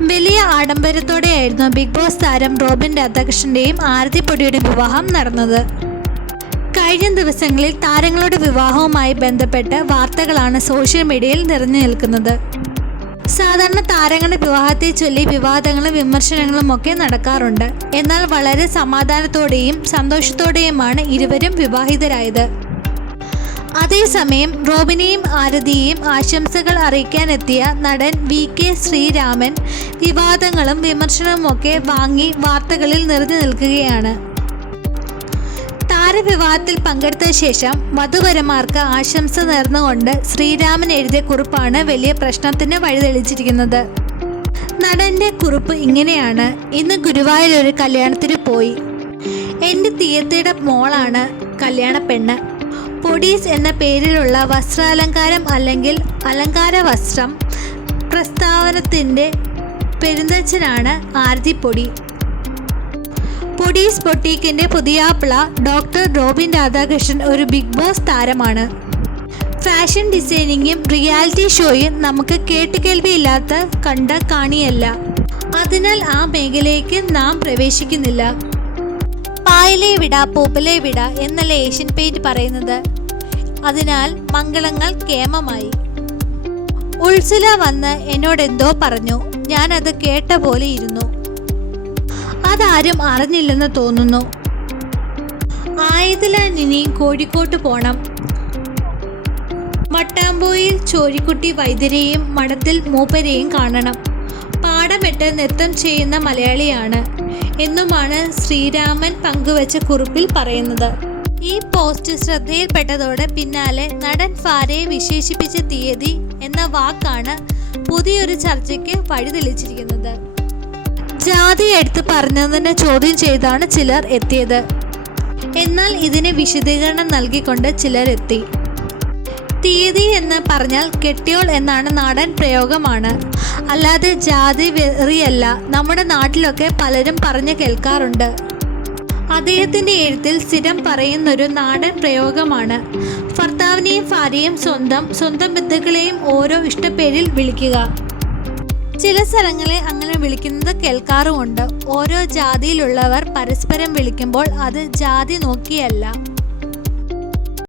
വലിയ ആഡംബരത്തോടെയായിരുന്നു big boss താരം റോബിൻ രാധാകൃഷ്ണന്റെയും പൊടിയുടെയും വിവാഹം നടന്നത്. കഴിഞ്ഞ ദിവസങ്ങളിൽ താരങ്ങളുടെ വിവാഹവുമായി ബന്ധപ്പെട്ട് വാർത്തകളാണ് സോഷ്യൽ മീഡിയയിൽ നിറഞ്ഞു നിൽക്കുന്നത്. സാധാരണ താരങ്ങളുടെ വിവാഹത്തെ ചൊല്ലി വിവാദങ്ങളും വിമർശനങ്ങളും ഒക്കെ നടക്കാറുണ്ട്. എന്നാൽ വളരെ സമാധാനത്തോടെയും സന്തോഷത്തോടെയുമാണ് ഇരുവരും വിവാഹിതരായത്. അതേസമയം റോബിനെയും ആരതിയെയും ആശംസകൾ അറിയിക്കാനെത്തിയ നടൻ വി കെ ശ്രീരാമൻ വിവാദങ്ങളും വിമർശനവുമൊക്കെ വാങ്ങി വാർത്തകളിൽ നിറഞ്ഞു നിൽക്കുകയാണ്. താരവിവാഹത്തിൽ പങ്കെടുത്ത ശേഷം വധുവരന്മാർക്ക് ആശംസ നേർന്നുകൊണ്ട് ശ്രീരാമൻ എഴുതിയ കുറിപ്പാണ് വലിയ പ്രശ്നത്തിന് വഴിതെളിച്ചിരിക്കുന്നത്. നടന്റെ കുറിപ്പ് ഇങ്ങനെയാണ്. ഇന്ന് ഗുരുവായൂർ ഒരു കല്യാണത്തിന് പോയി. എന്റെ തീയത്തയുടെ മോളാണ് കല്യാണ പെണ്ണ്. പൊടീസ് എന്ന പേരിലുള്ള വസ്ത്രാലങ്കാരം അല്ലെങ്കിൽ അലങ്കാര വസ്ത്രം പ്രസ്താവനത്തിന്റെ പെരുന്തച്ഛനാണ് ആരതിപ്പൊടി പൊടീസ് പൊട്ടീക്കിന്റെ പുതിയാപ്പിള ഡോക്ടർ റോബിൻ രാധാകൃഷ്ണൻ ഒരു ബിഗ് ബോസ് താരമാണ്. ഫാഷൻ ഡിസൈനിങ്ങും റിയാലിറ്റി ഷോയും നമുക്ക് കേട്ടുകേൾവിയില്ലാത്ത കണ്ട കാണിയല്ല. അതിനാൽ ആ മേഖലയ്ക്ക് നാം പ്രവേശിക്കുന്നില്ല. പായലെ വിട പൂപ്പലെ വിട എന്നല്ല ഏഷ്യൻ പെയിന്റ് പറയുന്നത്. അതിനാൽ മംഗളങ്ങൾ കേമമായി. ഉത്സല വന്ന് എന്നോടെന്തോ പറഞ്ഞു. ഞാൻ അത് കേട്ട പോലെ ഇരുന്നു. അതാരും അറിഞ്ഞില്ലെന്ന് തോന്നുന്നു. ആയതിലാൻ ഇനിയും കോഴിക്കോട്ട് പോണം. മട്ടാമ്പോയിൽ ചോരിക്കുട്ടി വൈദ്യരെയും മഠത്തിൽ മൂപ്പരെയും കാണണം. പാടമിട്ട് നൃത്തം ചെയ്യുന്ന മലയാളിയാണ്. എന്നുമാണ് ശ്രീരാമൻ പങ്കുവച്ച കുറിപ്പിൽ പറയുന്നത്. ഈ പോസ്റ്റ് ശ്രദ്ധയിൽപ്പെട്ടതോടെ പിന്നാലെ നടൻ ഫാരയെ വിശേഷിപ്പിച്ച തീയതി എന്ന വാക്കാണ് പുതിയൊരു ചർച്ചയ്ക്ക് വഴിതെളിച്ചിരിക്കുന്നത് ജാതി എടുത്ത് പറഞ്ഞതിനെ ചോദ്യം ചെയ്താണ് ചിലർ എത്തിയത്. എന്നാൽ ഇതിന് വിശദീകരണം നൽകിക്കൊണ്ട് ചിലർ എത്തി. തീയതി എന്ന് പറഞ്ഞാൽ കെട്ടിയോൾ എന്നാണ് നാടൻ പ്രയോഗമാണ്. അല്ലാതെ ജാതി വെറിയല്ല. നമ്മുടെ നാട്ടിലൊക്കെ പലരും പറഞ്ഞു കേൾക്കാറുണ്ട്. അദ്ദേഹത്തിന്റെ എഴുത്തിൽ സ്ഥിരം പറയുന്നൊരു നാടൻ പ്രയോഗമാണ്. ഭർത്താവിനെയും ഭാര്യയും സ്വന്തം സ്വന്തം ബന്ധുക്കളെയും ഓരോ ഇഷ്ടപ്പേരിൽ വിളിക്കുക. ചില സ്ഥലങ്ങളെ അങ്ങനെ വിളിക്കുന്നത് കേൾക്കാറുമുണ്ട്. ഓരോ ജാതിയിലുള്ളവർ പരസ്പരം വിളിക്കുമ്പോൾ അത് ജാതി നോക്കിയല്ല.